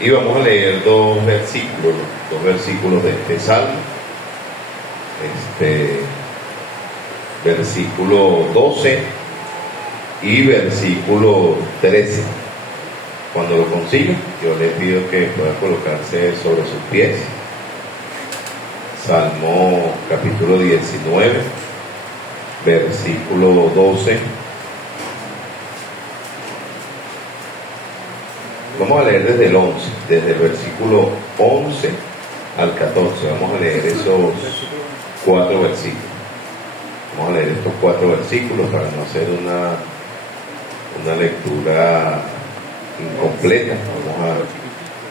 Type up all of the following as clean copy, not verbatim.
Y vamos a leer dos versículos de este salmo. Versículo 12 y versículo 13. Cuando lo consiga, yo le pido que pueda colocarse sobre sus pies. Salmo capítulo 19, versículo 12. Vamos a leer desde el 11, desde el versículo 11 al 14. Vamos a leer esos 4 versículos. Vamos a leer estos 4 versículos para no hacer una lectura incompleta.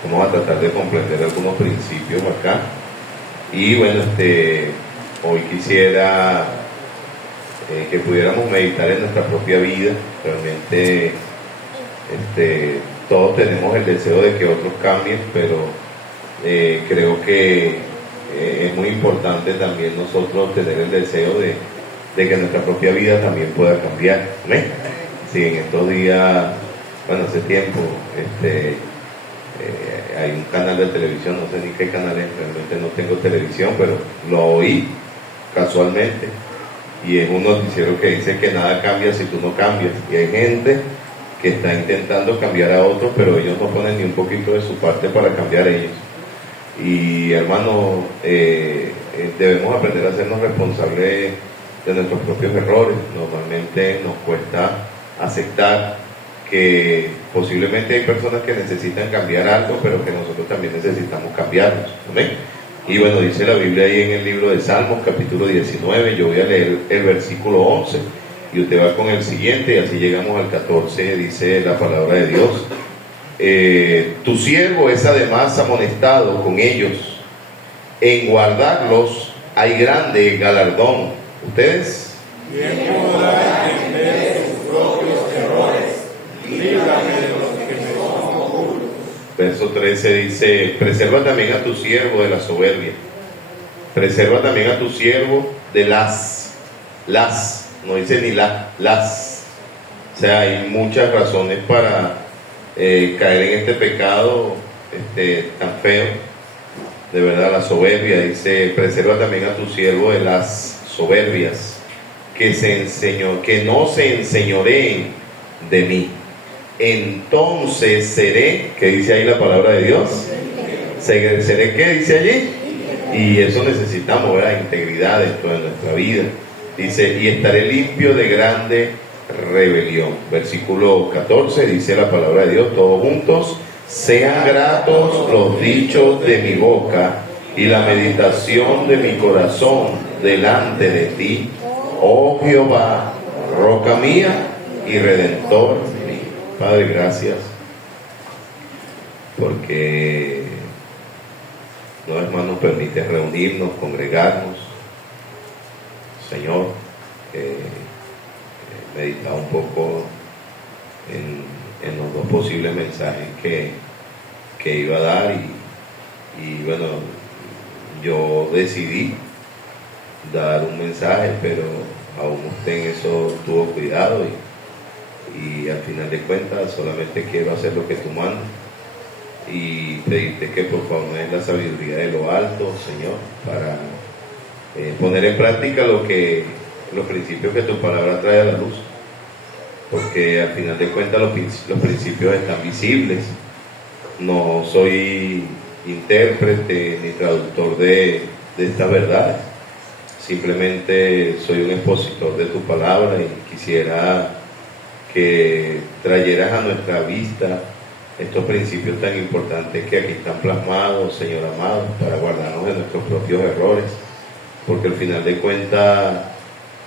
Vamos a tratar de comprender algunos principios acá. Y bueno, hoy quisiera que pudiéramos meditar en nuestra propia vida. Realmente todos tenemos el deseo de que otros cambien, pero creo que es muy importante también nosotros tener el deseo de que nuestra propia vida también pueda cambiar. ¿Amén? Sí, en estos días, bueno, hace tiempo, hay un canal de televisión, no sé ni qué canal es, realmente no tengo televisión, pero lo oí casualmente, y es un noticiero que dice que nada cambia si tú no cambias, y hay gente que está intentando cambiar a otros, pero ellos no ponen ni un poquito de su parte para cambiar ellos. Y hermano, debemos aprender a hacernos responsables de nuestros propios errores. Normalmente nos cuesta aceptar que posiblemente hay personas que necesitan cambiar algo, pero que nosotros también necesitamos cambiarlos. ¿Amén? Y bueno, dice la Biblia ahí en el libro de Salmos, capítulo 19, yo voy a leer el versículo 11, y usted va con el siguiente, y así llegamos al 14, dice la palabra de Dios. Tu siervo es además amonestado con ellos, en guardarlos hay grande galardón. ¿Ustedes? ¿Quién podrá entender sus propios errores? Líbrame de los que me son ocultos. Verso 13 dice: preserva también a tu siervo de la soberbia. Preserva también a tu siervo de las, no dice ni las. O sea, hay muchas razones para caer en este pecado tan feo. De verdad, la soberbia. Dice: preserva también a tu siervo de las soberbias, que no se enseñoreen de mí. Entonces seré, ¿qué dice ahí la palabra de Dios? ¿Seré qué dice allí? Y eso necesitamos, ¿verdad? Integridad dentro de nuestra vida. Dice: y estaré limpio de grande rebelión. Versículo 14 dice la palabra de Dios, todos juntos: sean gratos los dichos de mi boca y la meditación de mi corazón delante de ti, oh Jehová, roca mía y redentor mío. Padre, gracias, porque una vez más nos permite reunirnos, congregarnos. Señor, meditar un poco en los dos posibles mensajes que iba a dar, y bueno, yo decidí dar un mensaje, pero aún usted en eso tuvo cuidado, y al final de cuentas solamente quiero hacer lo que tú mandas y pedirte que por favor me des la sabiduría de lo alto, Señor, para poner en práctica los principios que tu palabra trae a la luz, porque al final de cuentas los principios están visibles. No soy intérprete ni traductor de estas verdades, simplemente soy un expositor de tu palabra, y quisiera que trayeras a nuestra vista estos principios tan importantes que aquí están plasmados, Señor amado, para guardarnos de nuestros propios errores, porque al final de cuentas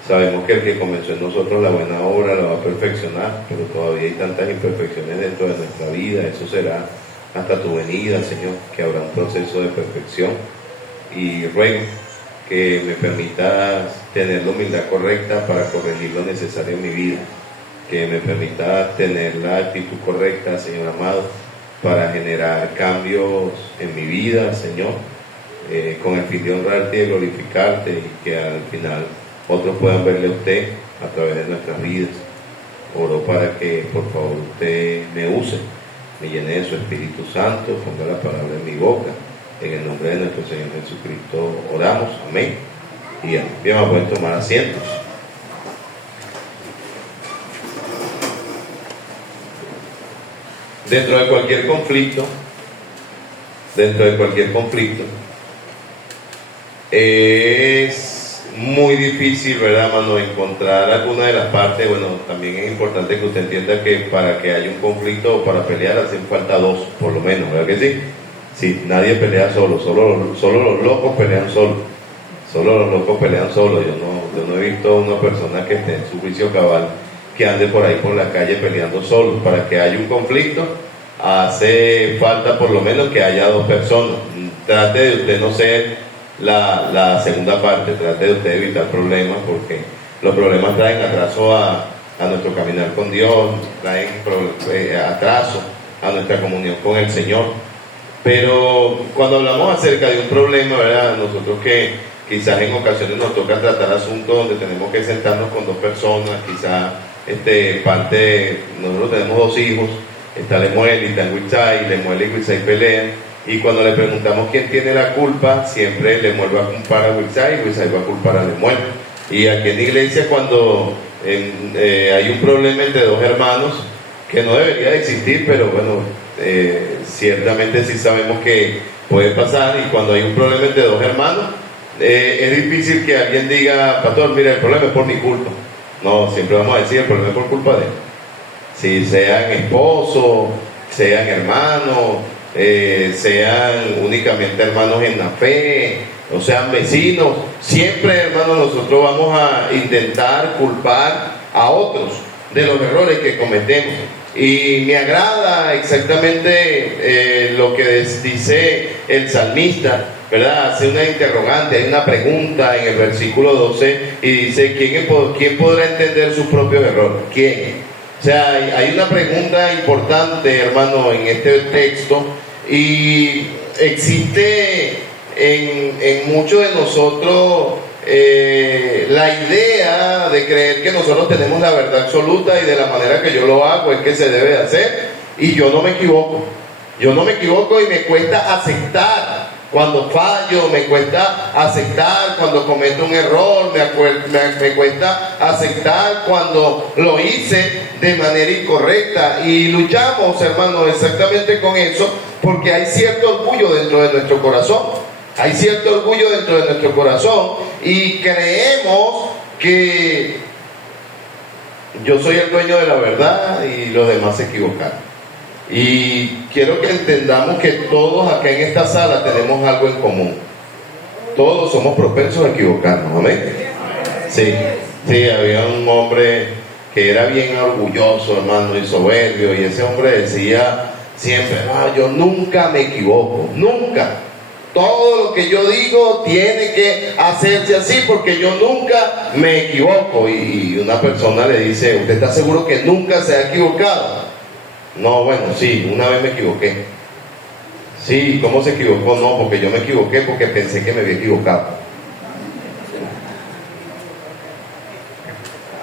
sabemos que el que comenzó en nosotros la buena obra la va a perfeccionar, pero todavía hay tantas imperfecciones dentro de nuestra vida. Eso será hasta tu venida, Señor, que habrá un proceso de perfección, y ruego que me permitas tener la humildad correcta para corregir lo necesario en mi vida, que me permitas tener la actitud correcta, Señor amado, para generar cambios en mi vida, Señor, con el fin de honrarte y de glorificarte, y que al final otros puedan verle a usted a través de nuestras vidas. Oro para que por favor usted me use me llene de su Espíritu Santo, ponga la palabra en mi boca. En el nombre de nuestro Señor Jesucristo oramos, amén. Y amén. Bien, vamos a poder tomar asientos. Dentro de cualquier conflicto, es muy difícil, ¿verdad, hermano?, encontrar alguna de las partes. Bueno, también es importante que usted entienda que para que haya un conflicto o para pelear hacen falta dos, por lo menos, ¿verdad que sí? Sí, nadie pelea solo los locos pelean solos. Solo los locos pelean solos. Yo no he visto una persona que esté en su juicio cabal que ande por ahí por la calle peleando solo. Para que haya un conflicto hace falta por lo menos que haya dos personas. Trate de usted no ser la segunda parte, trate de usted evitar problemas, porque los problemas traen atraso a nuestro caminar con Dios, traen atraso a nuestra comunión con el Señor. Pero cuando hablamos acerca de un problema, ¿verdad?, nosotros que quizás en ocasiones nos toca tratar asuntos donde tenemos que sentarnos con dos personas, quizás nosotros tenemos dos hijos, está Lemuel y está Huitzay, Lemuel y Huitzay pelean, y cuando le preguntamos quién tiene la culpa, siempre Lemuel va a culpar a Huitzay y Huitzay va a culpar a Lemuel. Y aquí en la iglesia, cuando hay un problema entre dos hermanos, que no debería de existir, pero bueno, ciertamente sí sabemos que puede pasar, y cuando hay un problema entre dos hermanos, es difícil que alguien diga, pastor, mira, el problema es por mi culpa. No, siempre vamos a decir, el problema es por culpa de él. Si sean esposos, sean hermanos, sean únicamente hermanos en la fe, o sean vecinos, siempre, hermanos, nosotros vamos a intentar culpar a otros de los errores que cometemos. Y me agrada exactamente lo que dice el salmista, ¿verdad? Hace una interrogante, hay una pregunta en el versículo 12 y dice, ¿quién podrá entender sus propios errores? ¿Quién? O sea, hay una pregunta importante, hermano, en este texto, y existe en muchos de nosotros la idea de creer que nosotros tenemos la verdad absoluta y de la manera que yo lo hago es que se debe de hacer, y yo no me equivoco y me cuesta aceptar cuando fallo, me cuesta aceptar cuando cometo un error, me cuesta aceptar cuando lo hice de manera incorrecta, y luchamos, hermanos, exactamente con eso, porque hay cierto orgullo dentro de nuestro corazón. Hay cierto orgullo dentro de nuestro corazón y creemos que yo soy el dueño de la verdad y los demás se equivocaron. Y quiero que entendamos que todos acá en esta sala tenemos algo en común. Todos somos propensos a equivocarnos, ¿amén? Sí, había un hombre que era bien orgulloso, hermano, y soberbio, y ese hombre decía siempre, yo nunca me equivoco, nunca. Todo lo que yo digo tiene que hacerse así porque yo nunca me equivoco. Y una persona le dice, ¿usted está seguro que nunca se ha equivocado? No, bueno, sí, una vez me equivoqué. Sí, ¿cómo se equivocó? No, porque yo me equivoqué porque pensé que me había equivocado.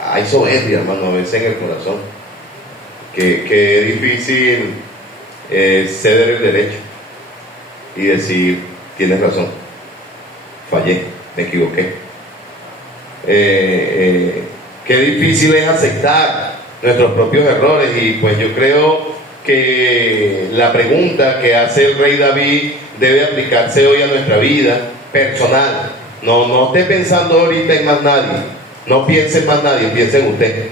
Hay soberbia, hermano, a veces en el corazón, que es difícil ceder el derecho y decir, tienes razón, fallé, me equivoqué. Qué difícil es aceptar nuestros propios errores, y pues yo creo que la pregunta que hace el rey David debe aplicarse hoy a nuestra vida personal. No esté pensando ahorita en más nadie, no piense en más nadie, piense en usted.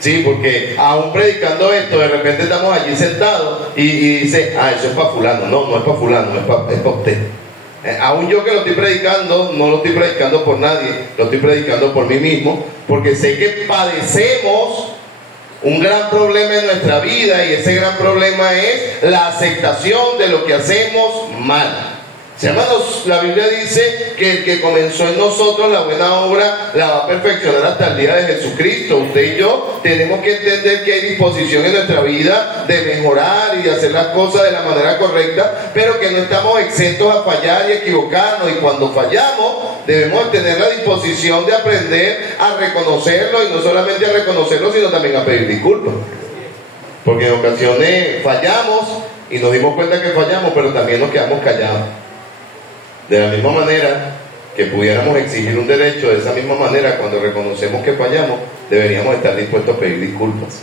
Sí, porque aún predicando esto, de repente estamos allí sentados y dice, eso es para fulano. No es para fulano, es para usted. Aún yo que lo estoy predicando, no lo estoy predicando por nadie, lo estoy predicando por mí mismo, porque sé que padecemos un gran problema en nuestra vida, y ese gran problema es la aceptación de lo que hacemos mal. Hermanos, la Biblia dice que el que comenzó en nosotros la buena obra la va a perfeccionar hasta el día de Jesucristo. Usted y yo tenemos que entender que hay disposición en nuestra vida de mejorar y de hacer las cosas de la manera correcta, pero que no estamos exentos a fallar y equivocarnos, y cuando fallamos debemos tener la disposición de aprender a reconocerlo, y no solamente a reconocerlo, sino también a pedir disculpas. Porque en ocasiones fallamos y nos dimos cuenta que fallamos, pero también nos quedamos callados. De la misma manera que pudiéramos exigir un derecho, de esa misma manera, cuando reconocemos que fallamos, deberíamos estar dispuestos a pedir disculpas.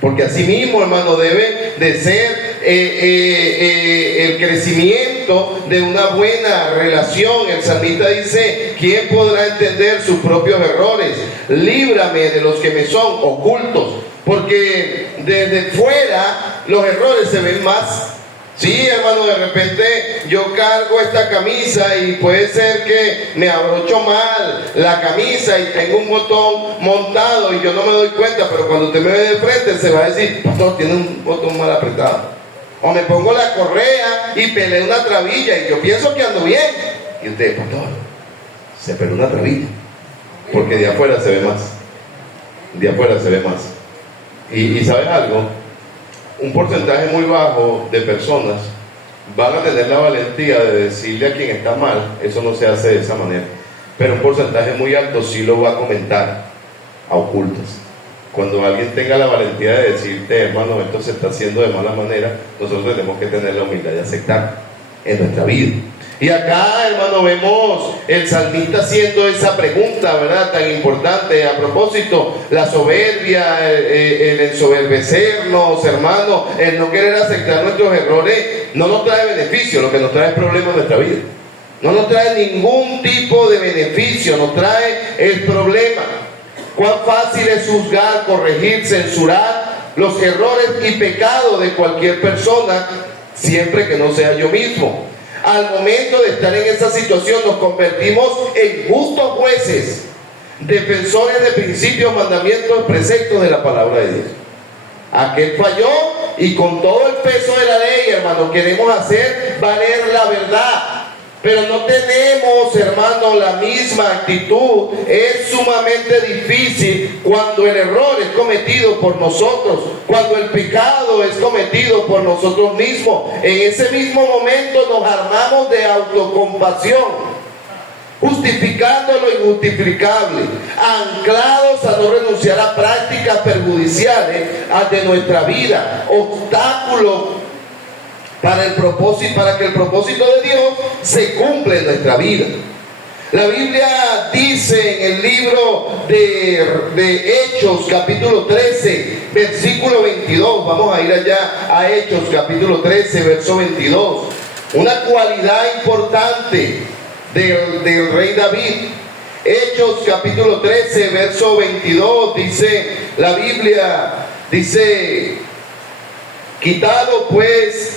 Porque así mismo, hermano, debe de ser el crecimiento de una buena relación. El salmista dice: ¿quién podrá entender sus propios errores? Líbrame de los que me son ocultos. Porque desde fuera los errores se ven más. Sí, hermano, de repente yo cargo esta camisa y puede ser que me abrocho mal la camisa y tengo un botón montado y yo no me doy cuenta, pero cuando usted me ve de frente se va a decir: pastor, tiene un botón mal apretado. O me pongo la correa y peleé una trabilla y yo pienso que ando bien. Y usted: pastor, se peleó una trabilla. Porque de afuera se ve más. De afuera se ve más. Y ¿sabes algo? Un porcentaje muy bajo de personas van a tener la valentía de decirle a quien está mal. Eso no se hace de esa manera, pero un porcentaje muy alto sí lo va a comentar a ocultas. Cuando alguien tenga la valentía de decirte: hermano, esto se está haciendo de mala manera, nosotros tenemos que tener la humildad de aceptar en nuestra vida. Y acá, hermano, vemos el salmista haciendo esa pregunta, ¿verdad?, tan importante. A propósito, la soberbia, el ensoberbecernos, hermano, el no querer aceptar nuestros errores, no nos trae beneficio. Lo que nos trae es problema en nuestra vida. No nos trae ningún tipo de beneficio, nos trae el problema. Cuán fácil es juzgar, corregir, censurar los errores y pecados de cualquier persona, siempre que no sea yo mismo. Al momento de estar en esa situación nos convertimos en justos jueces, defensores de principios, mandamientos, preceptos de la palabra de Dios. Aquel falló y con todo el peso de la ley, hermano, queremos hacer valer la verdad. Pero no tenemos, hermano, la misma actitud. Es sumamente difícil cuando el error es cometido por nosotros, cuando el pecado es cometido por nosotros mismos. En ese mismo momento nos armamos de autocompasión, justificando lo injustificable, anclados a no renunciar a prácticas perjudiciales de nuestra vida, obstáculos para que el propósito de Dios se cumpla en nuestra vida. La Biblia dice en el libro de Hechos, capítulo 13, versículo 22, vamos a ir allá a Hechos, capítulo 13, verso 22, una cualidad importante del rey David. Hechos, capítulo 13, verso 22, dice la Biblia, dice: quitado pues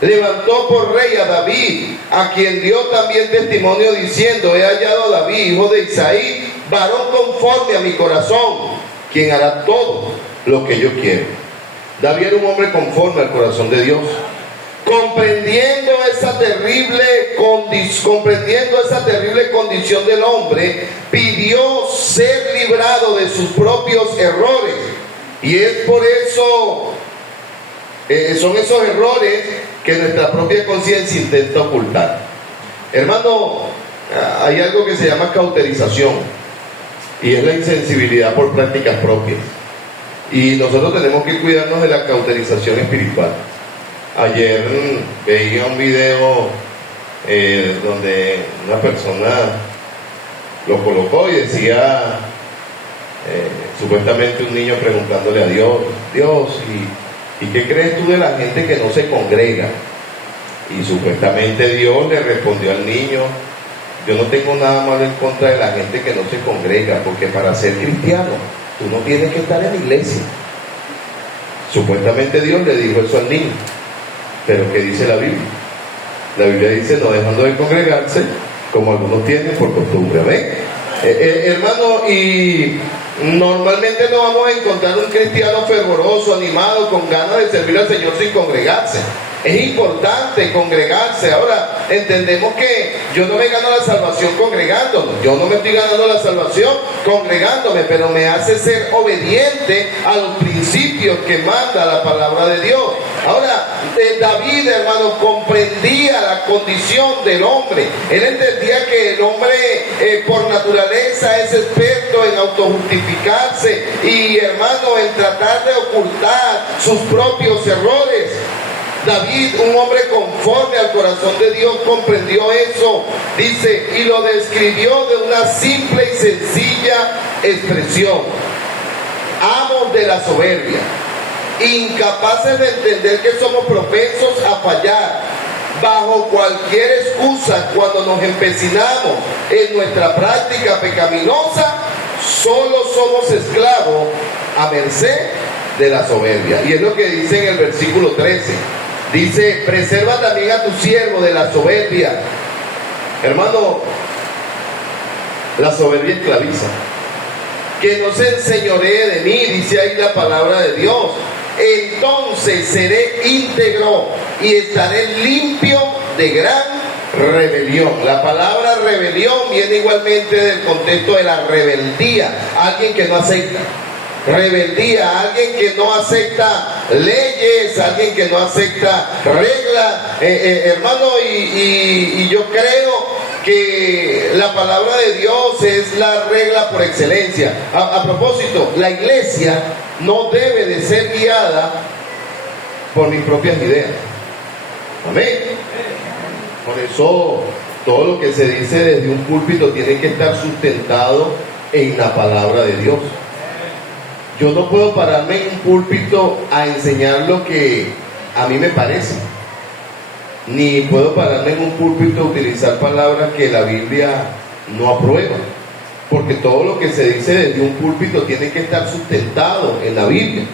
levantó por rey a David, a quien dio también testimonio diciendo: he hallado a David, hijo de Isaí, varón conforme a mi corazón, quien hará todo lo que yo quiero. David era un hombre conforme al corazón de Dios, comprendiendo esa terrible condición del hombre, pidió ser librado de sus propios errores. Y es por eso son esos errores que nuestra propia conciencia intenta ocultar. Hermano, hay algo que se llama cauterización, y es la insensibilidad por prácticas propias. Y nosotros tenemos que cuidarnos de la cauterización espiritual. Ayer veía un video donde una persona lo colocó y decía, supuestamente un niño preguntándole a Dios: Dios, ¿y qué crees tú de la gente que no se congrega? Y supuestamente Dios le respondió al niño: yo no tengo nada malo en contra de la gente que no se congrega, porque para ser cristiano tú no tienes que estar en la iglesia. Supuestamente Dios le dijo eso al niño. Pero ¿qué dice la Biblia? La Biblia dice: no dejando de congregarse, como algunos tienen por costumbre. ¿Ven? Hermano, y normalmente no vamos a encontrar un cristiano fervoroso, animado, con ganas de servir al Señor sin congregarse. Es importante congregarse. Ahora, entendemos que yo no me gano la salvación congregándome. Yo no me estoy ganando la salvación congregándome, pero me hace ser obediente a los principios que manda la palabra de Dios. Ahora, David, hermano, comprendía la condición del hombre. Él entendía que el hombre por naturaleza es experto en autojustificarse y, hermano, en tratar de ocultar sus propios errores. David, un hombre conforme al corazón de Dios, comprendió eso. Dice, y lo describió de una simple y sencilla expresión: amos de la soberbia, incapaces de entender que somos propensos a fallar bajo cualquier excusa cuando nos empecinamos en nuestra práctica pecaminosa. Solo somos esclavos a merced de la soberbia. Y es lo que dice en el versículo 13. Dice, preserva también a tu siervo de la soberbia. Hermano, la soberbia esclaviza. Que no se enseñoree de mí, dice ahí la palabra de Dios. Entonces seré íntegro y estaré limpio de gran rebelión. La palabra rebelión viene igualmente del contexto de la rebeldía. Alguien que no acepta. Rebeldía, alguien que no acepta leyes, alguien que no acepta reglas, hermano, y yo creo que la palabra de Dios es la regla por excelencia. A propósito, la iglesia no debe de ser guiada por mis propias ideas. Amén. Por eso todo lo que se dice desde un púlpito tiene que estar sustentado en la palabra de Dios. Yo no puedo pararme en un púlpito a enseñar lo que a mí me parece, ni puedo pararme en un púlpito a utilizar palabras que la Biblia no aprueba, porque todo lo que se dice desde un púlpito tiene que estar sustentado en la Biblia.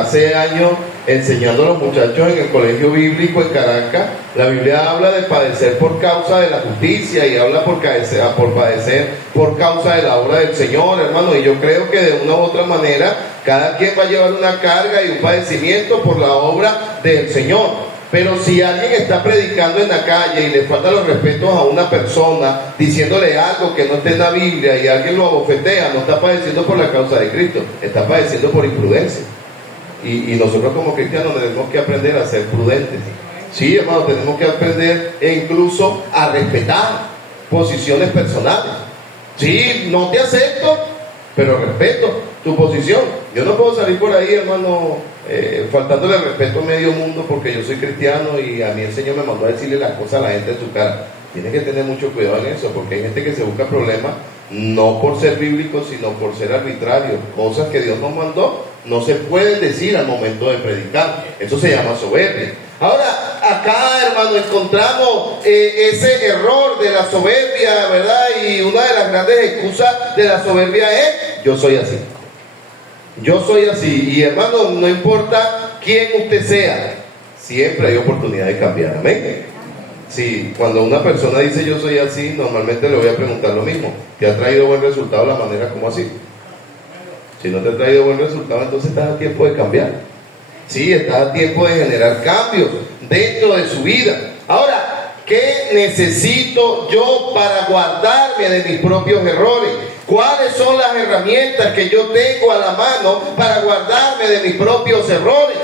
Hace años, enseñando a los muchachos en el colegio bíblico en Caracas, la Biblia habla de padecer por causa de la justicia y habla por padecer por causa de la obra del Señor, hermano. Y yo creo que de una u otra manera cada quien va a llevar una carga y un padecimiento por la obra del Señor. Pero si alguien está predicando en la calle y le falta los respetos a una persona, diciéndole algo que no esté en la Biblia y alguien lo abofetea, no está padeciendo por la causa de Cristo, está padeciendo por imprudencia. Y nosotros como cristianos tenemos que aprender a ser prudentes. Sí, hermano, tenemos que aprender incluso a respetar posiciones personales. Sí, no te acepto, pero respeto tu posición. Yo no puedo salir por ahí, hermano, faltándole el respeto a medio mundo porque yo soy cristiano y a mí el Señor me mandó a decirle las cosas a la gente en su cara. Tienes que tener mucho cuidado en eso, porque hay gente que se busca problemas no por ser bíblico, sino por ser arbitrario. Cosas que Dios nos mandó no se pueden decir al momento de predicar. Eso se llama soberbia. Ahora, acá, hermano, encontramos ese error de la soberbia, ¿verdad? Y una de las grandes excusas de la soberbia es: yo soy así. Yo soy así. Y, hermano, no importa quién usted sea, siempre hay oportunidad de cambiar. Amén. Sí, cuando una persona dice yo soy así, normalmente le voy a preguntar lo mismo: ¿te ha traído buen resultado la manera como así? Si no te ha traído buen resultado, entonces estás a tiempo de cambiar. Sí, estás a tiempo de generar cambios dentro de su vida. Ahora, ¿qué necesito yo para guardarme de mis propios errores? ¿Cuáles son las herramientas que yo tengo a la mano para guardarme de mis propios errores?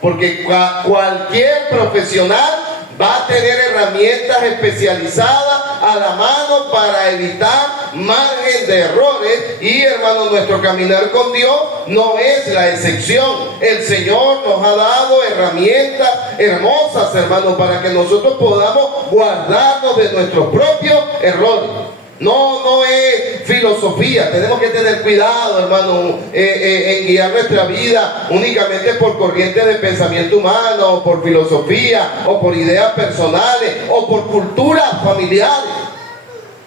Porque cualquier profesional va a tener herramientas especializadas a la mano para evitar margen de errores. Y, hermano, nuestro caminar con Dios no es la excepción. El Señor nos ha dado herramientas hermosas, hermano, para que nosotros podamos guardarnos de nuestros propios errores. No es filosofía. Tenemos que tener cuidado, hermano, en guiar nuestra vida únicamente por corrientes de pensamiento humano, o por filosofía, o por ideas personales, o por culturas familiares.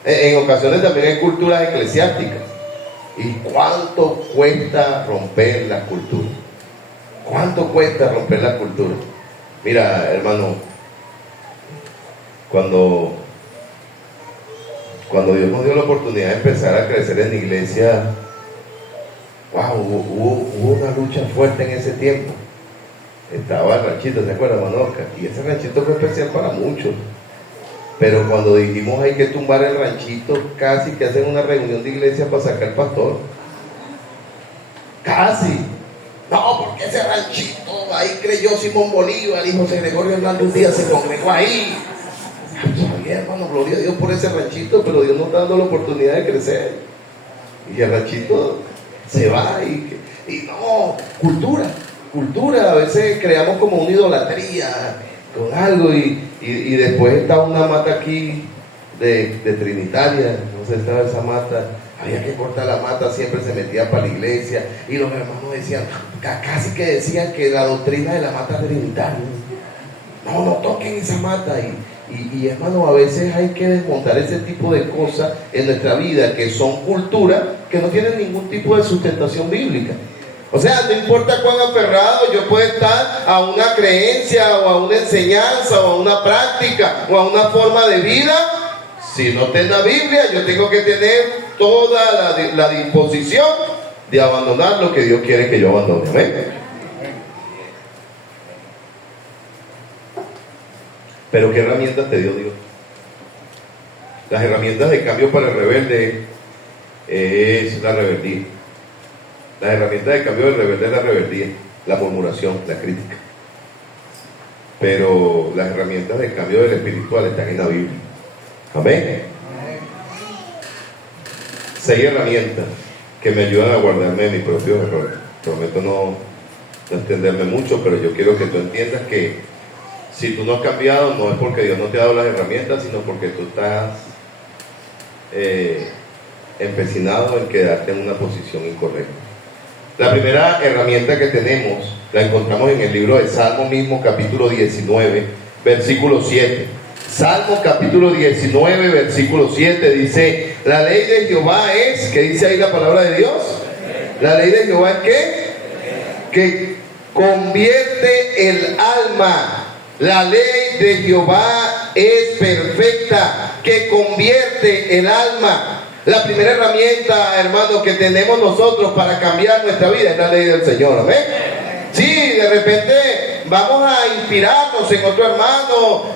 En ocasiones también hay culturas eclesiásticas. ¿Y cuánto cuesta romper la cultura? ¿Cuánto cuesta romper la cultura? Mira, hermano, cuando Dios nos dio la oportunidad de empezar a crecer en la iglesia, wow, hubo una lucha fuerte en ese tiempo. Estaba el ranchito, ¿se acuerdan, hermano Oscar? Y ese ranchito fue especial para muchos. Pero cuando dijimos hay que tumbar el ranchito, casi que hacen una reunión de iglesia para sacar al pastor. Casi. No, porque ese ranchito ahí creyó Simón Bolívar y José Gregorio Hernández un día se congregó ahí. Oye, hermano, gloria a Dios por ese ranchito, pero Dios nos está dando la oportunidad de crecer. Y el ranchito se va y no, cultura, a veces creamos como una idolatría con algo y después está una mata aquí de Trinitaria, no sé, estaba esa mata, había que cortar la mata, siempre se metía para la iglesia y los hermanos decían, casi que decían que la doctrina de la mata trinitaria, no toquen esa mata y hermano, a veces hay que desmontar ese tipo de cosas en nuestra vida que son cultura que no tienen ningún tipo de sustentación bíblica. O sea, no importa cuán aferrado yo pueda estar a una creencia o a una enseñanza o a una práctica o a una forma de vida, si no tengo la Biblia, yo tengo que tener toda la disposición de abandonar lo que Dios quiere que yo abandone. ¿Amén? Pero ¿qué herramientas te dio Dios? Las herramientas de cambio para el rebelde es la rebeldía. Las herramientas de cambio del rebelde es la rebeldía, la murmuración, la crítica. Pero las herramientas de cambio del espiritual están en la Biblia. Amén. 6 herramientas que me ayudan a guardarme de mis propios errores. Prometo no extenderme mucho, pero yo quiero que tú entiendas que si tú no has cambiado, no es porque Dios no te ha dado las herramientas, sino porque tú estás empecinado en quedarte en una posición incorrecta. La primera herramienta que tenemos la encontramos en el libro de Salmo mismo, capítulo 19, versículo 7. Salmo capítulo 19, versículo 7 dice: la ley de Jehová es, ¿qué dice ahí la palabra de Dios? La ley de Jehová es ¿qué? Que convierte el alma. La ley de Jehová es perfecta, que convierte el alma. La primera herramienta, hermano, que tenemos nosotros para cambiar nuestra vida es la ley del Señor. ¿Amén? Sí, de repente vamos a inspirarnos en otro hermano.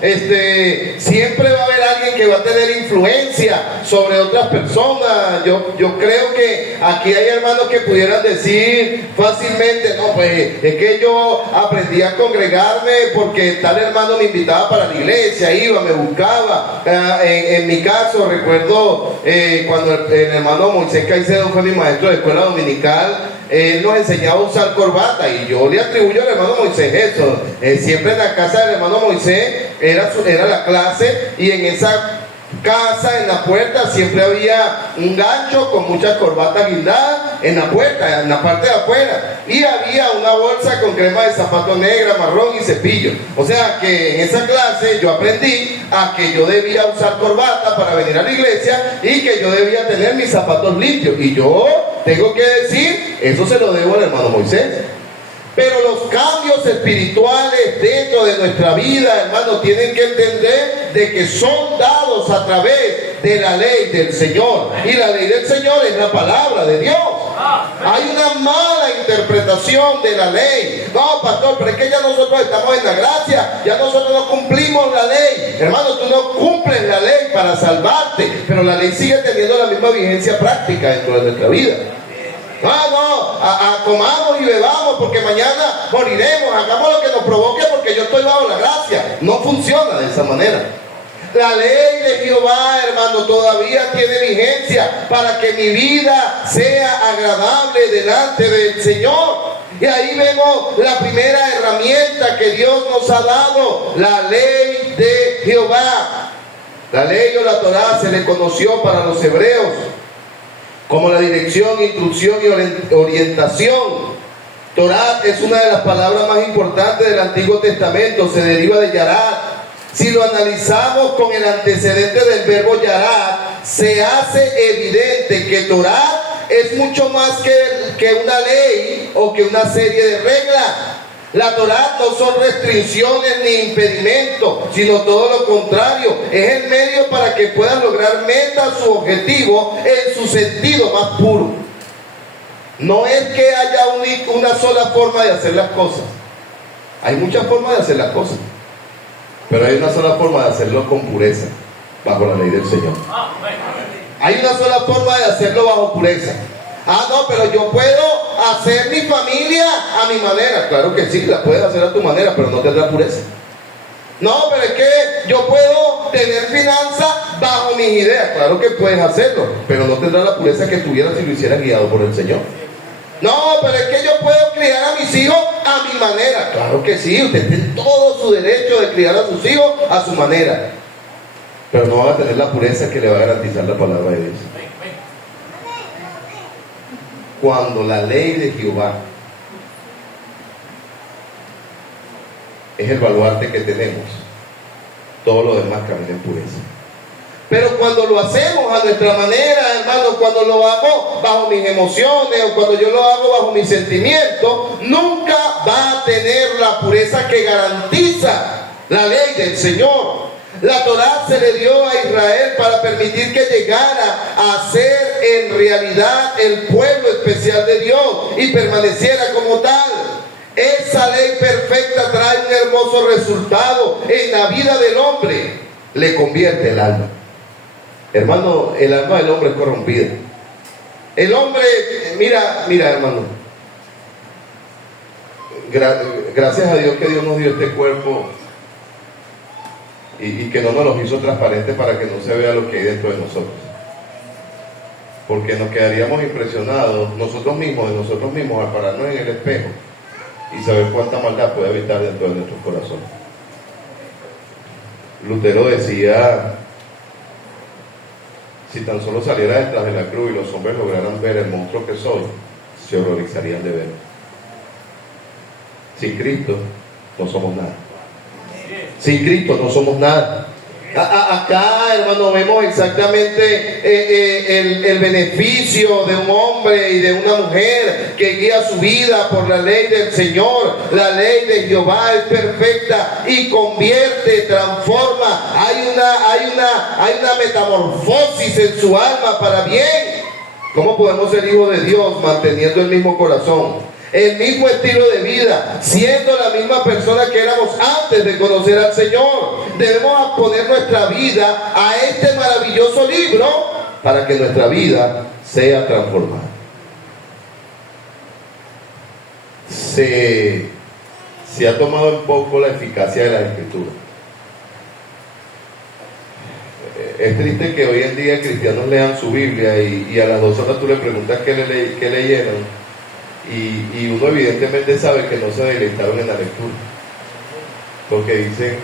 Siempre va a haber alguien que va a tener influencia sobre otras personas. Yo creo que aquí hay hermanos que pudieran decir fácilmente, no, pues es que yo aprendí a congregarme porque tal hermano me invitaba para la iglesia, iba, me buscaba. En mi caso, recuerdo cuando el hermano Moisés Caicedo fue mi maestro de escuela dominical. Él nos enseñaba a usar corbata y yo le atribuyo al hermano Moisés eso. Siempre en la casa del hermano Moisés era la clase, y en esa casa, en la puerta, siempre había un gancho con muchas corbatas guindadas en la puerta, en la parte de afuera, y había una bolsa con crema de zapato negra, marrón y cepillo. O sea que en esa clase yo aprendí a que yo debía usar corbata para venir a la iglesia y que yo debía tener mis zapatos limpios, y yo tengo que decir, eso se lo debo al hermano Moisés. Pero los cambios espirituales dentro de nuestra vida, hermano, tienen que entender de que son dados a través de la ley del Señor. Y la ley del Señor es la palabra de Dios. Hay una mala interpretación de la ley. No, pastor, pero es que ya nosotros estamos en la gracia, ya nosotros no cumplimos la ley. Hermano, tú no cumples la ley para salvarte, pero la ley sigue teniendo la misma vigencia práctica dentro de nuestra vida. Comamos y bebamos porque mañana moriremos, hagamos lo que nos provoque porque yo estoy bajo la gracia. No funciona de esa manera. La ley de Jehová, hermano, todavía tiene vigencia para que mi vida sea agradable delante del Señor. Y ahí vemos la primera herramienta que Dios nos ha dado, la ley de Jehová. La ley o la Torá se le conoció para los hebreos como la dirección, instrucción y orientación. Torá es una de las palabras más importantes del Antiguo Testamento, se deriva de yarat. Si lo analizamos con el antecedente del verbo yarat, se hace evidente que Torá es mucho más que una ley o que una serie de reglas. La Torá no son restricciones ni impedimentos, sino todo lo contrario. Es el medio para que puedan lograr metas u objetivos en su sentido más puro. No es que haya una sola forma de hacer las cosas. Hay muchas formas de hacer las cosas, pero hay una sola forma de hacerlo con pureza, bajo la ley del Señor. Hay una sola forma de hacerlo bajo pureza. No, pero yo puedo hacer mi familia a mi manera. Claro que sí, la puedes hacer a tu manera, pero no tendrá pureza. No, pero es que yo puedo tener finanzas bajo mis ideas. Claro que puedes hacerlo, pero no tendrá la pureza que tuviera si lo hicieras guiado por el Señor. No, pero es que yo puedo criar a mis hijos a mi manera. Claro que sí, usted tiene todo su derecho de criar a sus hijos a su manera, pero no van a tener la pureza que le va a garantizar la palabra de Dios. Cuando la ley de Jehová es el baluarte que tenemos, todo lo demás camina en pureza. Pero cuando lo hacemos a nuestra manera, hermano, cuando lo hago bajo mis emociones o cuando yo lo hago bajo mis sentimientos, nunca va a tener la pureza que garantiza la ley del Señor. La Torá se le dio a Israel para permitir que llegara a ser en realidad el pueblo especial de Dios y permaneciera como tal. Esa ley perfecta trae un hermoso resultado en la vida del hombre. Le convierte el alma. Hermano, el alma del hombre es corrompida. El hombre, mira hermano, gracias a Dios que Dios nos dio este cuerpo y que no nos los hizo transparentes para que no se vea lo que hay dentro de nosotros, porque nos quedaríamos impresionados nosotros mismos al pararnos en el espejo y saber cuánta maldad puede habitar dentro de nuestros corazones. Lutero decía: si tan solo saliera detrás de la cruz y los hombres lograran ver el monstruo que soy, se horrorizarían de ver. Sin Cristo no somos nada. Sin Cristo no somos nada. Acá, hermano, vemos exactamente el beneficio de un hombre y de una mujer que guía su vida por la ley del Señor. La ley de Jehová es perfecta y convierte, transforma. Hay una metamorfosis en su alma para bien. ¿Cómo podemos ser hijos de Dios manteniendo el mismo corazón, el mismo estilo de vida, siendo la misma persona que éramos antes de conocer al Señor? Debemos poner nuestra vida a este maravilloso libro para que nuestra vida sea transformada. Se ha tomado en poco la eficacia de las Escrituras. Es triste que hoy en día cristianos lean su Biblia y a las 2 horas tú le preguntas qué leyeron. Y uno evidentemente sabe que no se deleitaron en la lectura, porque dicen: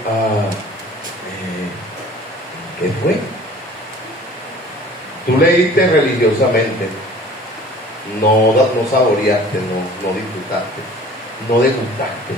¿qué fue? Tú leíste religiosamente, no saboreaste, no disfrutaste, no degustaste,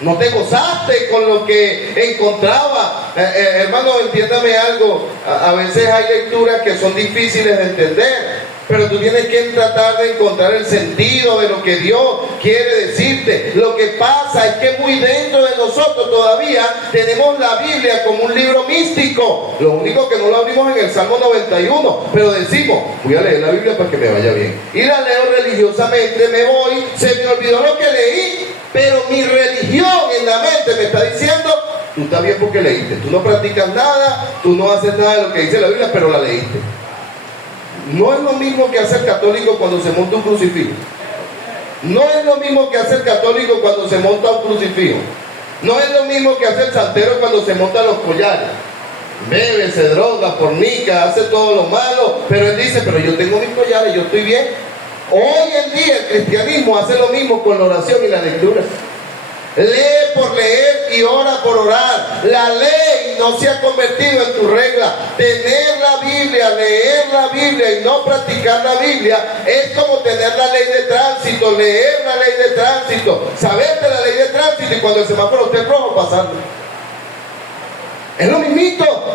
no te gozaste con lo que encontraba. Hermano, entiéndame algo, a veces hay lecturas que son difíciles de entender, pero tú tienes que tratar de encontrar el sentido de lo que Dios quiere decirte. Lo que pasa es que muy dentro de nosotros todavía tenemos la Biblia como un libro místico. Lo único que no lo abrimos en el Salmo 91, pero decimos: voy a leer la Biblia para que me vaya bien. Y la leo religiosamente, me voy, se me olvidó lo que leí, pero mi religión en la mente me está diciendo: tú estás bien porque leíste. Tú no practicas nada, tú no haces nada de lo que dice la Biblia, pero la leíste. No es lo mismo que hacer católico cuando se monta un crucifijo. No es lo mismo que hacer católico cuando se monta un crucifijo. No es lo mismo que hacer santero cuando se montan los collares. Bebe, se droga, fornica, hace todo lo malo, pero él dice: pero yo tengo mis collares, yo estoy bien. Hoy en día el cristianismo hace lo mismo con la oración y la lectura. Lee por leer y ora por orar. La ley no se ha convertido en tu regla. Tener la Biblia, leer la Biblia y no practicar la Biblia es como tener la ley de tránsito, leer la ley de tránsito, saber de la ley de tránsito y cuando el semáforo esté rojo pasarlo. Es lo mismito.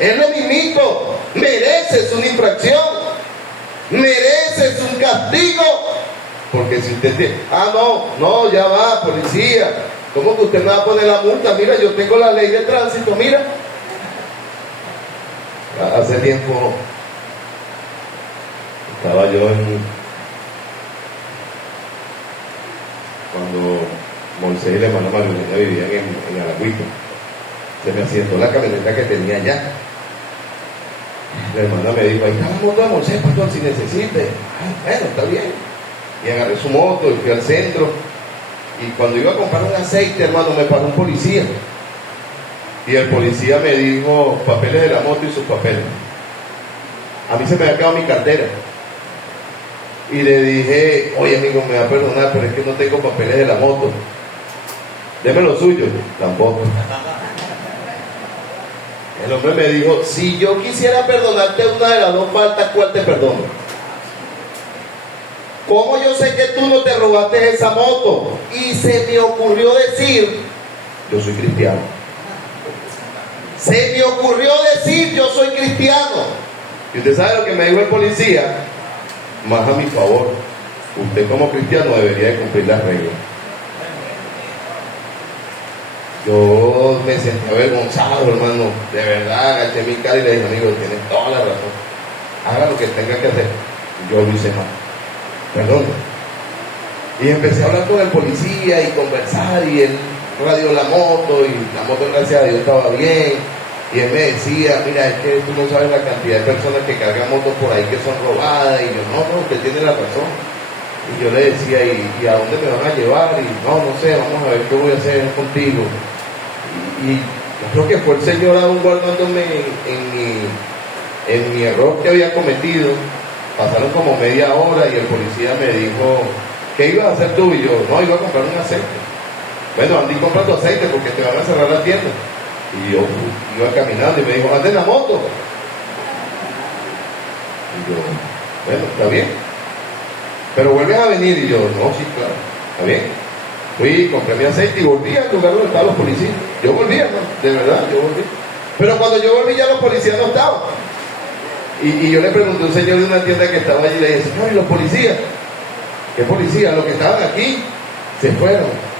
Es lo mismito. Mereces una infracción, mereces un castigo. Porque si usted dice: no, ya va, policía, ¿cómo que usted me va a poner la multa? Mira, yo tengo la ley de tránsito, mira. Hace tiempo estaba yo cuando Moisés y la hermana Marilena vivían en Aragüita. Se me asientó la camioneta que tenía allá. La hermana me dijo: ahí está la moto de Moisés, pastor, si necesite. Bueno, está bien. Y agarré su moto y fui al centro. Y cuando iba a comprar un aceite, hermano, me paró un policía. Y el policía me dijo papeles de la moto y sus papeles. A mí se me había quedado mi cartera. Y le dije, oye amigo, me va a perdonar, pero es que no tengo papeles de la moto. Deme lo suyo. Tampoco. El hombre me dijo, si yo quisiera perdonarte una de las dos faltas, ¿cuál te perdono? ¿Cómo yo sé que tú no te robaste esa moto? Y se me ocurrió decir, yo soy cristiano. Se me ocurrió decir, yo soy cristiano. Y usted sabe lo que me dijo el policía, más a mi favor, usted como cristiano debería de cumplir las reglas. Yo me sentí avergonzado, hermano, de verdad, agaché mi cara y le dije, amigo, tienes toda la razón, haga lo que tenga que hacer. Yo lo hice mal, perdón. Y empecé a hablar con el policía y conversar, y él radió la moto, y la moto, gracias a Dios, estaba bien. Y él me decía, mira, es que tú no sabes la cantidad de personas que cargan motos por ahí que son robadas. Y yo, no, usted tiene la razón. Y yo le decía, ¿y a dónde me van a llevar? Y no sé, vamos a ver qué voy a hacer contigo. Y yo creo que fue el Señor aún guardándome en mi error que había cometido. Pasaron como media hora y el policía me dijo, ¿qué ibas a hacer tú? Y yo, no, iba a comprar un aceite. Bueno, andí comprando aceite porque te van a cerrar la tienda. Y yo iba caminando y me dijo, anda en la moto. Y yo, bueno, está bien. Pero vuelves a venir. Y yo, no, sí, claro, está bien. Fui, compré mi aceite y volví al lugar donde estaban los policías. Yo volví, hermano, de verdad, yo volví. Pero cuando yo volví ya los policías no estaban. Y yo le pregunté a un señor de una tienda que estaba allí y le dije, señor, ¿y los policías? ¿Qué policías? Los que estaban aquí se fueron.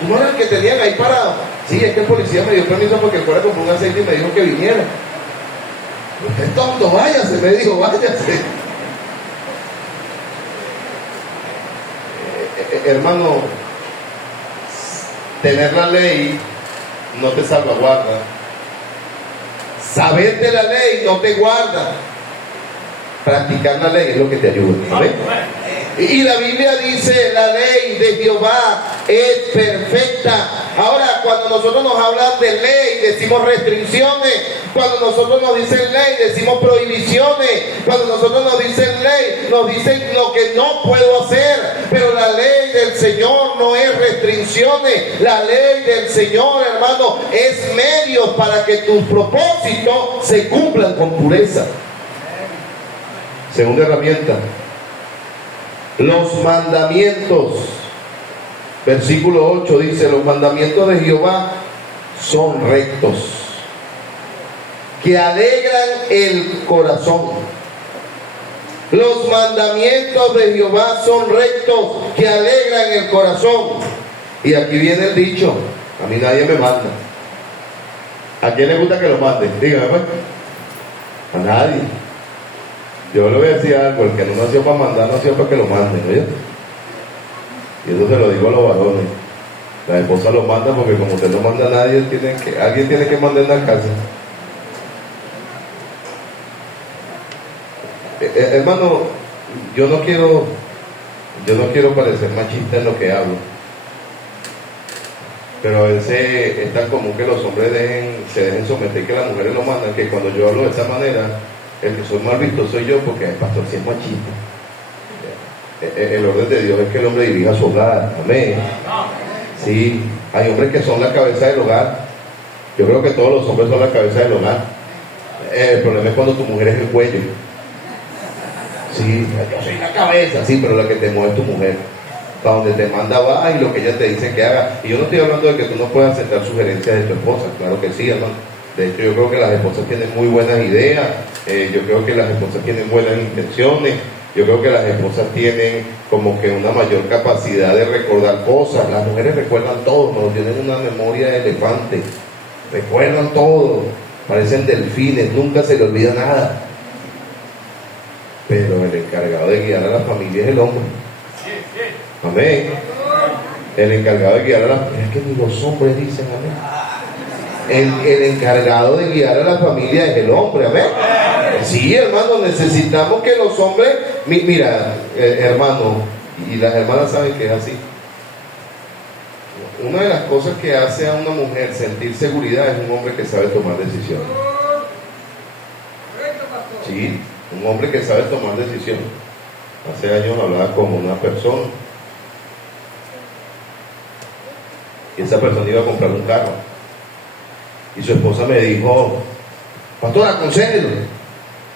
¿Tú no eres el que tenían ahí parado? Sí, es que el policía me dio permiso porque fuera a comprar un aceite y me dijo que viniera. Usted es tonto, váyase, me dijo, váyase. Hermano, tener la ley no te salvaguarda. Saber de la ley no te guarda. Practicar la ley es lo que te ayuda. ¿Ven? Y la Biblia dice, la ley de Jehová es perfecta. Ahora, cuando nosotros nos hablan de ley, decimos restricciones. Cuando nosotros nos dicen ley, decimos prohibiciones. Cuando nosotros nos dicen ley, nos dicen lo que no puedo hacer. Pero la ley del Señor no es restricciones. La ley del Señor, hermano, es medios para que tus propósitos se cumplan con pureza. Segunda herramienta, los mandamientos. Versículo 8 dice, los mandamientos de Jehová son rectos, que alegran el corazón. Los mandamientos de Jehová son rectos, que alegran el corazón. Y aquí viene el dicho, a mí nadie me manda. ¿A quién le gusta que lo manden? Dígame pues. A nadie. Yo le voy a decir algo, el que no nació para mandar, nació para que lo manden, ¿oye? Y eso se lo digo a los varones. La esposa lo manda porque como usted no manda a nadie, alguien tiene que mandar en la casa. Hermano, yo no quiero parecer machista en lo que hablo, pero a veces es tan común que los hombres se dejen someter, que las mujeres lo mandan, que cuando yo hablo de esa manera, el que soy mal visto soy yo, porque el pastor sí es machista. El orden de Dios es que el hombre dirija su hogar. Amén. Sí, hay hombres que son la cabeza del hogar. Yo creo que todos los hombres son la cabeza del hogar. El problema es cuando tu mujer es el cuello. Sí, yo soy la cabeza, sí, pero la que te mueve es tu mujer. Para donde te manda va y lo que ella te dice que haga. Y yo no estoy hablando de que tú no puedas aceptar sugerencias de tu esposa, claro que sí, hermano. De hecho, yo creo que las esposas tienen muy buenas ideas, yo creo que las esposas tienen buenas intenciones, yo creo que las esposas tienen como que una mayor capacidad de recordar cosas. Las mujeres recuerdan todo, no tienen una memoria de elefante, recuerdan todo, parecen delfines, nunca se les olvida nada. Pero el encargado de guiar a la familia es el hombre. Amén. El encargado de guiar a la familia, es que ni los hombres dicen amén. El encargado de guiar a la familia es el hombre, amén. Sí, hermano, necesitamos que los hombres, mira, hermano, Y las hermanas saben que es así. Una de las cosas que hace a una mujer sentir seguridad es un hombre que sabe tomar decisiones. Sí, un hombre que sabe tomar decisiones. Hace años hablaba con una persona y esa persona iba a comprar un carro y su esposa me dijo: pastor, aconséjelo,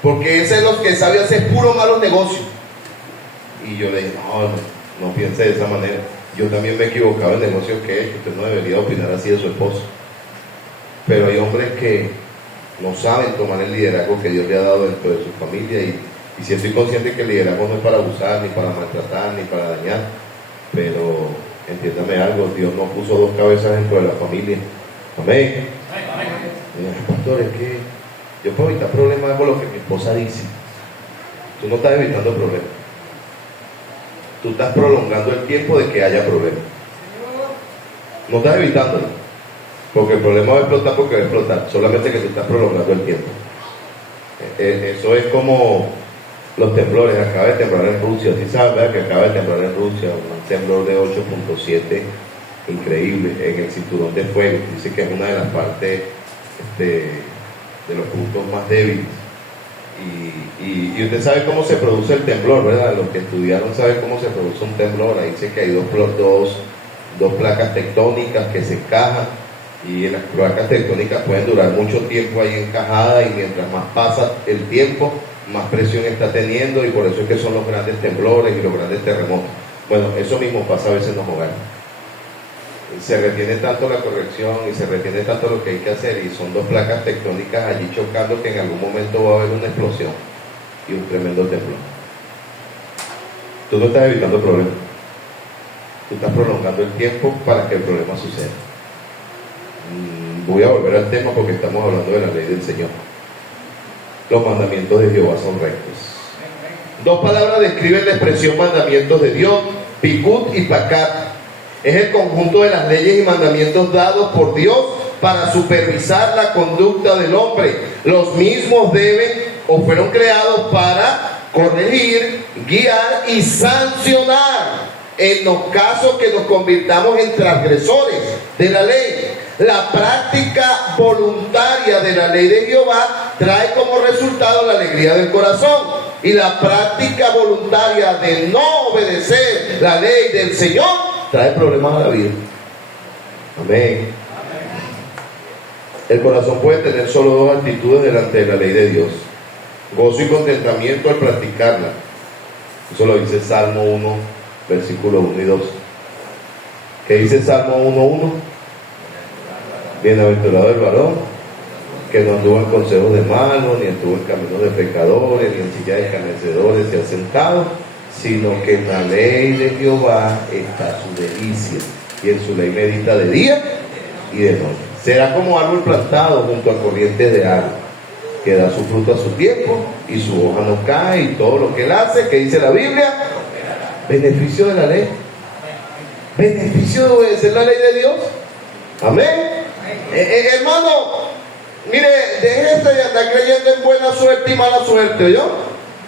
porque ese es lo que sabe hacer puro malos negocios. Y yo le dije: no piense de esa manera. Yo también me he equivocado en negocios que he hecho. Usted no debería opinar así de su esposo. Pero hay hombres que no saben tomar el liderazgo que Dios le ha dado dentro de su familia, y si estoy consciente que el liderazgo no es para abusar, ni para maltratar, ni para dañar, pero entiéndame algo, Dios no puso dos cabezas dentro de la familia. Amén. Pastor, es que yo puedo evitar problemas por lo que mi esposa dice. Tú no estás evitando problemas, tú estás prolongando el tiempo de que haya problemas. No estás evitándolo, porque el problema va a explotar porque va a explotar, solamente que tú estás prolongando el tiempo. Eso es como los temblores. Acaba de temblar en Rusia. ¿Sí sabes, verdad? Que acaba de temblar en Rusia un temblor de 8.7, increíble, en el cinturón de fuego. Dice que es una de las partes de los puntos más débiles. Y usted sabe cómo se produce el temblor, ¿verdad? Los que estudiaron saben cómo se produce un temblor. Ahí dice que hay dos placas tectónicas que se encajan, y las placas tectónicas pueden durar mucho tiempo ahí encajadas, y mientras más pasa el tiempo, más presión está teniendo, y por eso es que son los grandes temblores y los grandes terremotos. Bueno, eso mismo pasa a veces en los hogares. Se retiene tanto la corrección y se retiene tanto lo que hay que hacer, y son dos placas tectónicas allí chocando, que en algún momento va a haber una explosión y un tremendo temblor. Tú no estás evitando problemas, tú estás prolongando el tiempo para que el problema suceda. Voy a volver al tema porque estamos hablando de la ley del Señor. Los mandamientos de Jehová son rectos. Dos palabras describen la expresión mandamientos de Dios: Pikut y Pacat. Es el conjunto de las leyes y mandamientos dados por Dios para supervisar la conducta del hombre. Los mismos deben o fueron creados para corregir, guiar y sancionar en los casos que nos convirtamos en transgresores de la ley. La práctica voluntaria de la ley de Jehová trae como resultado la alegría del corazón, y la práctica voluntaria de no obedecer la ley del Señor trae problemas a la vida. Amén. El corazón puede tener solo dos actitudes delante de la ley de Dios: gozo y contentamiento al practicarla. Eso lo dice Salmo 1, versículos 1 y 2. ¿Qué dice Salmo 1:1? Bienaventurado el varón que no anduvo en consejos de malos, ni estuvo en caminos de pecadores, ni en silla de escarnecedores se ha sentado, sino que en la ley de Jehová está su delicia, y en su ley medita de día y de noche. Será como árbol plantado junto a corrientes de agua, que da su fruto a su tiempo, y su hoja no cae, y todo lo que él hace, que dice la Biblia, beneficio de la ley, beneficio de obedecer la ley de Dios. Amén. Hermano, mire, déjese de andar creyendo en buena suerte y mala suerte, ¿oyó?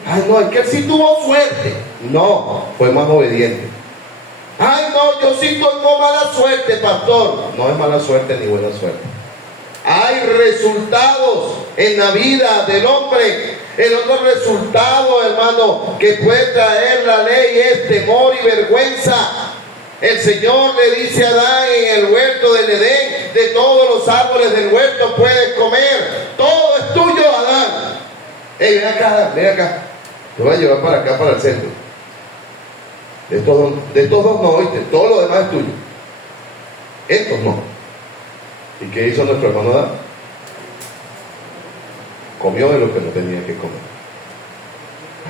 Ay, no, es que él sí tuvo suerte. No, fue más obediente. Ay, no, yo sí tengo mala suerte, pastor. No es mala suerte ni buena suerte. Hay resultados en la vida del hombre. El otro resultado, hermano, que puede traer la ley es temor y vergüenza. El Señor le dice a Adán en el huerto del Edén: de todos los árboles del huerto puedes comer, todo es tuyo, Adán. Ven acá, ven acá, te voy a llevar para acá, para el centro. De estos dos no, oíste, todo lo demás es tuyo. Estos no. ¿Y qué hizo nuestro hermano Adán? Comió de lo que no tenía que comer.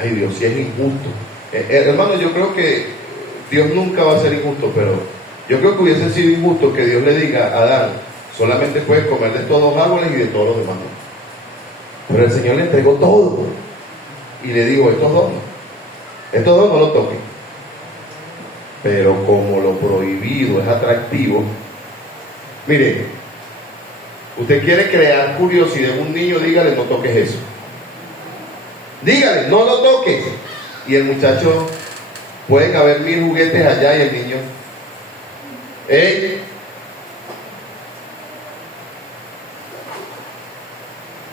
Ay, Dios, si es injusto. Hermano, yo creo que Dios nunca va a ser injusto, pero yo creo que hubiese sido injusto que Dios le diga a Adán: solamente puedes comer de estos dos árboles y de todos los demás no. Pero el Señor le entregó todo y le dijo: estos dos no lo toquen. Pero como lo prohibido es atractivo, mire, usted quiere crear curiosidad en un niño, dígale: no toques eso. Dígale: no lo toques. Y el muchacho Pueden haber 1000 juguetes allá y el niño,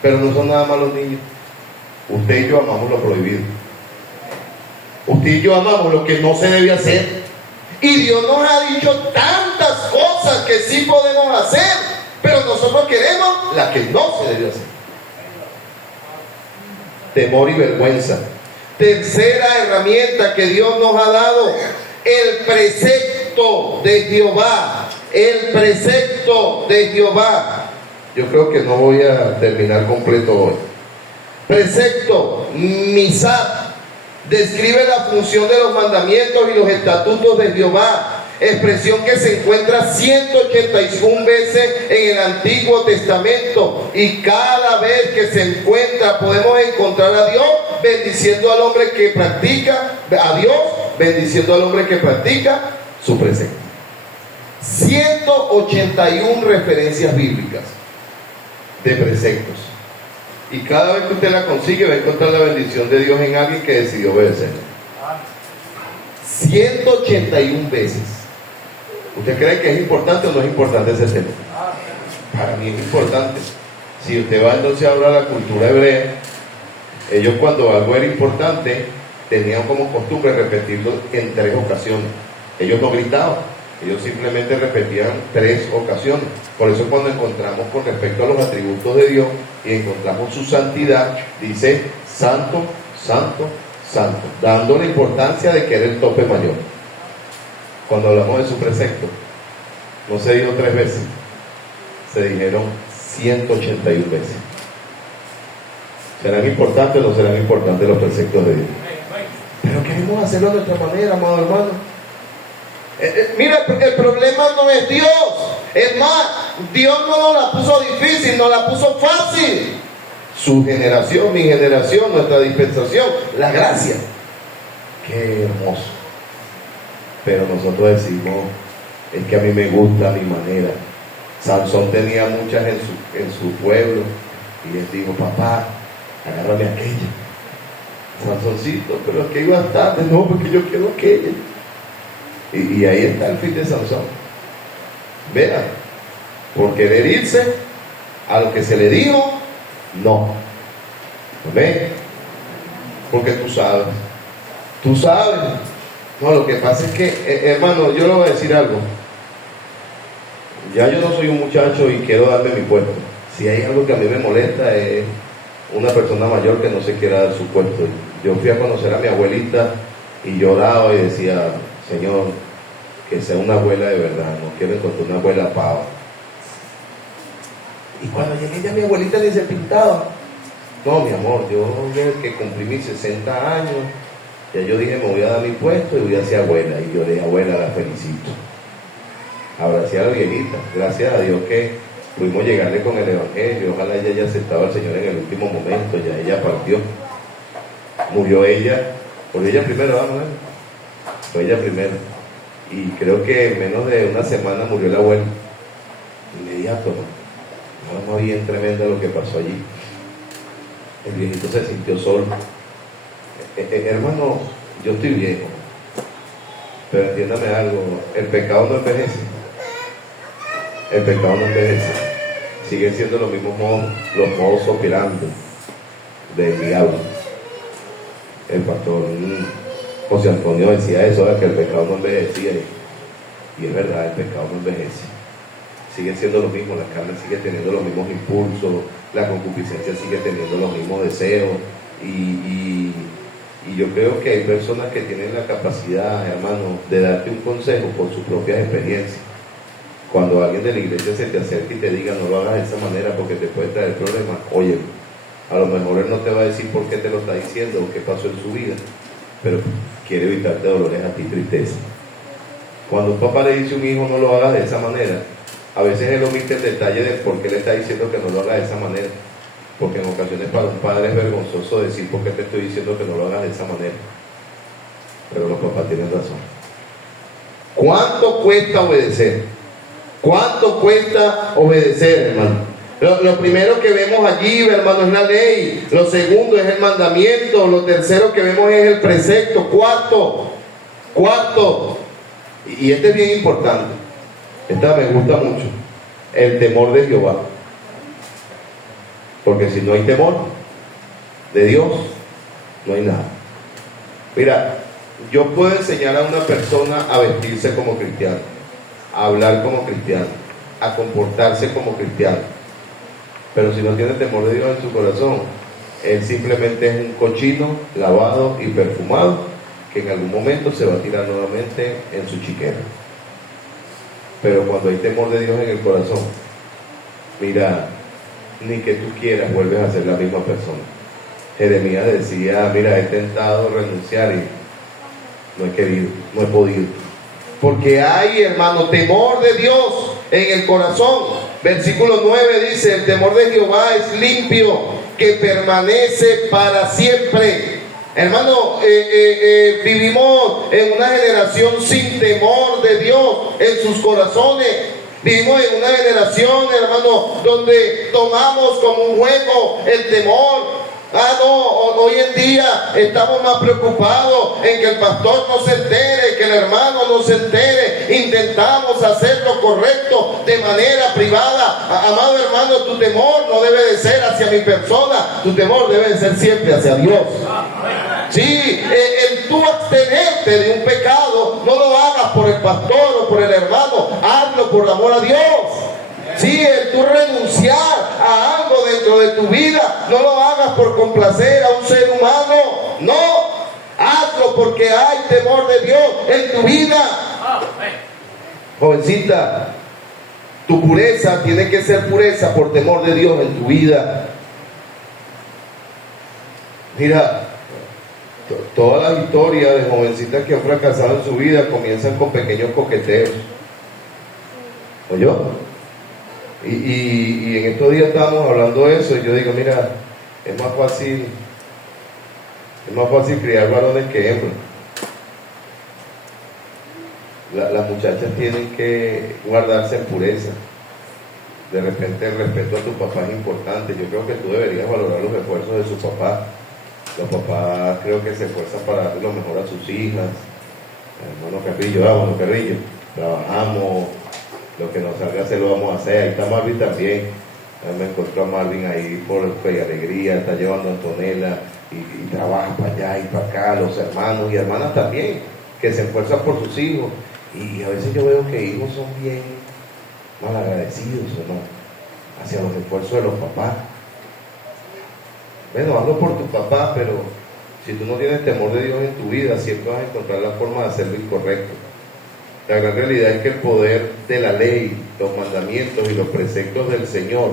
pero no son nada más los niños. Usted y yo amamos lo prohibido. Usted y yo amamos lo que no se debe hacer. Y Dios nos ha dicho tantas cosas que sí podemos hacer, pero nosotros queremos las que no se debe hacer. Temor y vergüenza. Tercera herramienta que Dios nos ha dado: el precepto de Jehová. El precepto de Jehová. Yo creo que no voy a terminar completo hoy. Precepto, misat, describe la función de los mandamientos y los estatutos de Jehová, expresión que se encuentra 181 veces en el Antiguo Testamento, y cada vez que se encuentra podemos encontrar a Dios bendiciendo al hombre que practica, a Dios bendiciendo al hombre que practica su precepto. 181 referencias bíblicas de preceptos, y cada vez que usted la consigue va a encontrar la bendición de Dios en alguien que decidió obedecerlo. 181 veces. ¿Usted cree que es importante o no es importante ese tema? Para mí es importante. Si usted va entonces ahora a la cultura hebrea, ellos cuando algo era importante tenían como costumbre repetirlo en 3 ocasiones. Ellos no gritaban, ellos simplemente repetían 3 ocasiones. Por eso cuando encontramos con respecto a los atributos de Dios y encontramos su santidad, dice santo, santo, santo, dando la importancia de que era el tope mayor. Cuando hablamos de su precepto, no se dijo 3 veces, se dijeron 181 veces. ¿Serán importantes o no serán importantes los preceptos de Dios? Pero queremos hacerlo de nuestra manera, amado hermano. Mira, el problema no es Dios. Es más, Dios no nos la puso difícil, nos la puso fácil. Su generación, mi generación, nuestra dispensación, la gracia. Qué hermoso. Pero nosotros decimos, es que a mí me gusta mi manera. Sansón tenía muchas en su pueblo, y él dijo, papá, agárrame aquella. Sansoncito, pero es que iba tarde, no, porque yo quiero aquella. Y ahí está el fin de Sansón. Vean, por querer irse a lo que se le dijo, no. ¿Ven? Porque tú sabes. No, lo que pasa es que, hermano, yo le voy a decir algo. Ya yo no soy un muchacho y quiero darme mi puesto. Si hay algo que a mí me molesta es una persona mayor que no se quiera dar su puesto. Yo fui a conocer a mi abuelita y lloraba y decía, Señor, que sea una abuela de verdad, no quiero encontrar una abuela pava. Y cuando llegué ya mi abuelita ni se pintaba. No, mi amor, yo desde que cumplí mis 60 años, ya yo dije, me voy a dar mi puesto y voy a ser abuela. Y lloré, abuela, la felicito. Abracé a la viejita, gracias a Dios que pudimos llegarle con el evangelio. Ojalá ella haya aceptado al Señor en el último momento. Ya ella partió, murió ella, por ella primero, ¿verdad? Fue ella primero, y creo que en menos de una semana murió el abuelo, inmediato, ¿no? Más bien tremendo lo que pasó allí. El viejito se sintió solo. Hermano, yo estoy viejo, pero entiéndame algo, el pecado no envejece. El pecado no envejece. Siguen siendo los mismos modos, los modos operandi del diablo. El pastor José Antonio decía eso, que el pecado no envejecía, y es verdad, el pecado no envejece. Sigue siendo lo mismo, la carne sigue teniendo los mismos impulsos, la concupiscencia sigue teniendo los mismos deseos, y yo creo que hay personas que tienen la capacidad, hermano, de darte un consejo por sus propias experiencias. Cuando alguien de la iglesia se te acerca y te diga, no lo hagas de esa manera porque te puede traer problemas, oye, a lo mejor él no te va a decir por qué te lo está diciendo o qué pasó en su vida, pero quiere evitarte dolores a ti, tristeza. Cuando un papá le dice a un hijo, no lo hagas de esa manera, a veces él omite el detalle de por qué le está diciendo que no lo hagas de esa manera, porque en ocasiones para un padre es vergonzoso decir por qué te estoy diciendo que no lo hagas de esa manera, pero los papás tienen razón. ¿Cuánto cuesta obedecer? ¿Cuánto cuesta obedecer, hermano? Lo primero que vemos allí, hermano, es la ley. Lo segundo es el mandamiento. Lo tercero que vemos es el precepto. Cuarto, Cuarto, y este es bien importante, esta me gusta mucho, el temor de Jehová. Porque si no hay temor de Dios, no hay nada. Mira, yo puedo enseñar a una persona a vestirse como cristiano, a hablar como cristiano, a comportarse como cristiano, pero si no tiene temor de Dios en su corazón, él simplemente es un cochino lavado y perfumado que en algún momento se va a tirar nuevamente en su chiquera. Pero cuando hay temor de Dios en el corazón, mira, ni que tú quieras vuelves a ser la misma persona. Jeremías decía, mira, he intentado renunciar y no he querido, no he podido. Porque hay, hermano, temor de Dios en el corazón. Versículo 9 dice, el temor de Jehová es limpio, que permanece para siempre. Hermano, vivimos en una generación sin temor de Dios en sus corazones. Vivimos en una generación, hermano, donde tomamos como un juego el temor. Hoy en día estamos más preocupados en que el pastor no se entere, que el hermano no se entere. Intentamos hacer lo correcto de manera privada. Amado hermano, tu temor no debe de ser hacia mi persona, tu temor debe de ser siempre hacia Dios. Sí, el tú abstenerte de un pecado, no lo hagas por el pastor o por el hermano, hazlo por amor a Dios. Sí, el tú renunciar a algo dentro de tu vida, no lo hagas por complacer a un ser humano, no, hazlo porque hay temor de Dios en tu vida. Jovencita, tu pureza tiene que ser pureza por temor de Dios en tu vida. Mira, todas las historias de jovencitas que han fracasado en su vida comienzan con pequeños coqueteos. ¿Oyó? Y en estos días estábamos hablando de eso y yo digo, mira, es más fácil criar varones que hembras. Las muchachas tienen que guardarse en pureza. De repente el respeto a tu papá es importante. Yo creo que tú deberías valorar los esfuerzos de su papá. Los papás creo que se esfuerzan para darle lo mejor a sus hijas. Hermano Carrillo, trabajamos, lo que nos salga se lo vamos a hacer. Ahí está Marvin también. Me encontró a Marvin ahí por Alegría, está llevando a Antonella y trabaja para allá y para acá, los hermanos y hermanas también, que se esfuerzan por sus hijos. Y a veces yo veo que hijos son bien malagradecidos, ¿o no? Hacia los esfuerzos de los papás. Bueno, hazlo por tu papá, pero si tú no tienes temor de Dios en tu vida, siempre vas a encontrar la forma de hacer lo incorrecto. La gran realidad es que el poder de la ley, los mandamientos y los preceptos del Señor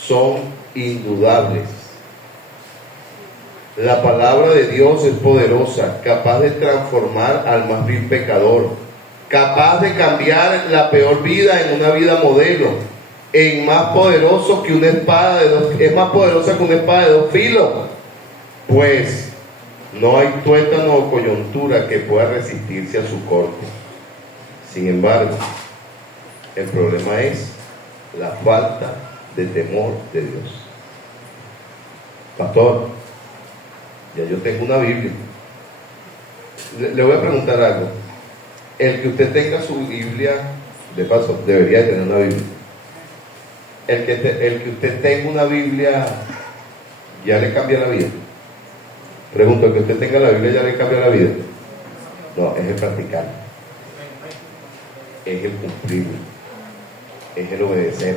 son indudables. La palabra de Dios es poderosa, capaz de transformar al más vil pecador, capaz de cambiar la peor vida en una vida modelo, es más poderoso que una espada es más poderosa que una espada de dos filos, pues no hay tuétano o coyuntura que pueda resistirse a su corte. Sin embargo, el problema es la falta de temor de Dios. Pastor, ya yo tengo una Biblia. Le voy a preguntar algo. El que usted tenga su Biblia, de paso, debería tener una Biblia. El que usted tenga una Biblia, ¿ya le cambia la vida? Pregunto, ¿el que usted tenga la Biblia ya le cambia la vida? No, es el practicar, es el cumplir, es el obedecer,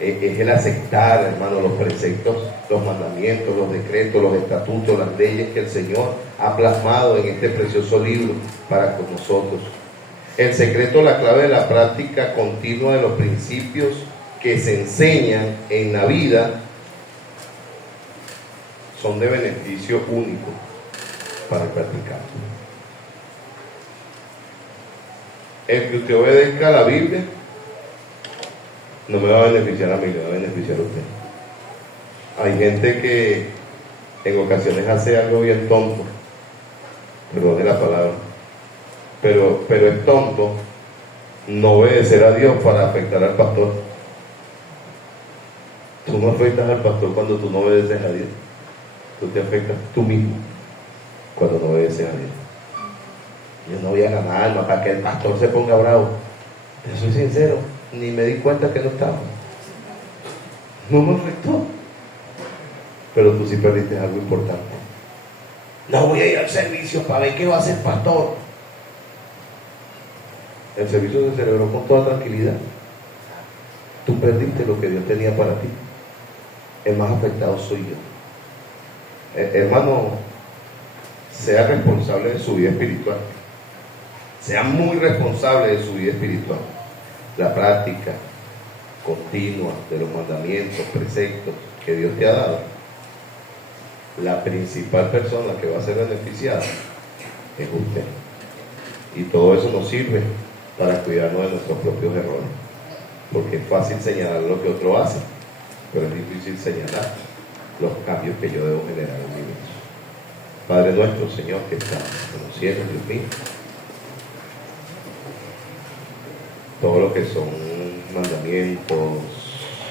es el aceptar, hermano, los preceptos, los mandamientos, los decretos, los estatutos, las leyes que el Señor ha plasmado en este precioso libro para con nosotros. El secreto, la clave de la práctica continua de los principios que se enseñan en la vida son de beneficio único para el practicante. El que usted obedezca a la Biblia no me va a beneficiar a mí, le va a beneficiar a usted. Hay gente que en ocasiones hace algo bien tonto, perdone la palabra, pero es tonto no obedecer a Dios para afectar al pastor. Tú no afectas al pastor cuando tú no obedeces a Dios. Tú te afectas tú mismo cuando no obedeces a Dios. Yo no voy a ganar alma para que el pastor se ponga bravo. Te soy sincero, ni me di cuenta que no estaba. No me afectó. Pero tú sí perdiste algo importante. No voy a ir al servicio para ver qué va a hacer el pastor. El servicio se celebró con toda tranquilidad. Tú perdiste lo que Dios tenía para ti. El más afectado soy yo. Hermano, sea responsable de su vida espiritual. Sea muy responsable de su vida espiritual. La práctica continua de los mandamientos, preceptos que Dios te ha dado. La principal persona que va a ser beneficiada es usted. Y todo eso nos sirve para cuidarnos de nuestros propios errores. Porque es fácil señalar lo que otro hace, pero es difícil señalar los cambios que yo debo generar en mi vida. Padre nuestro, Señor, que está en los cielos, Dios mío, todo lo que son mandamientos,